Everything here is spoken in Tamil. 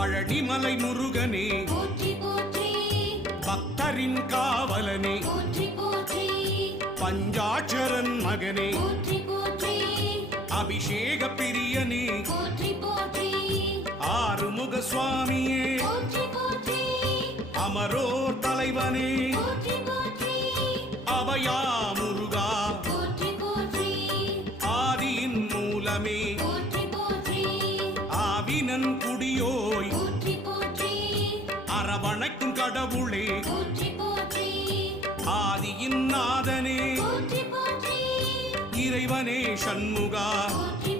பழனிமலை முருகனே போற்றி போற்றி பக்தரின் காவலனே போற்றி போற்றி பஞ்சாட்சரன் மகனே போற்றி போற்றி அபிஷேக பிரியனே போற்றி போற்றி ஆறுமுக சுவாமியே போற்றி போற்றி அமரோர் தலைவனே போற்றி போற்றி அபயா முருகா போற்றி போற்றி ஆதியின் மூலமே போற்றி போற்றி ஆவினன் குடியோய் போற்றி போற்றி அரவணைக்கும் கடவுளே போற்றி போற்றி ஆதியின் நாதனே போற்றி போற்றி இறைவனே சண்முகா போற்றி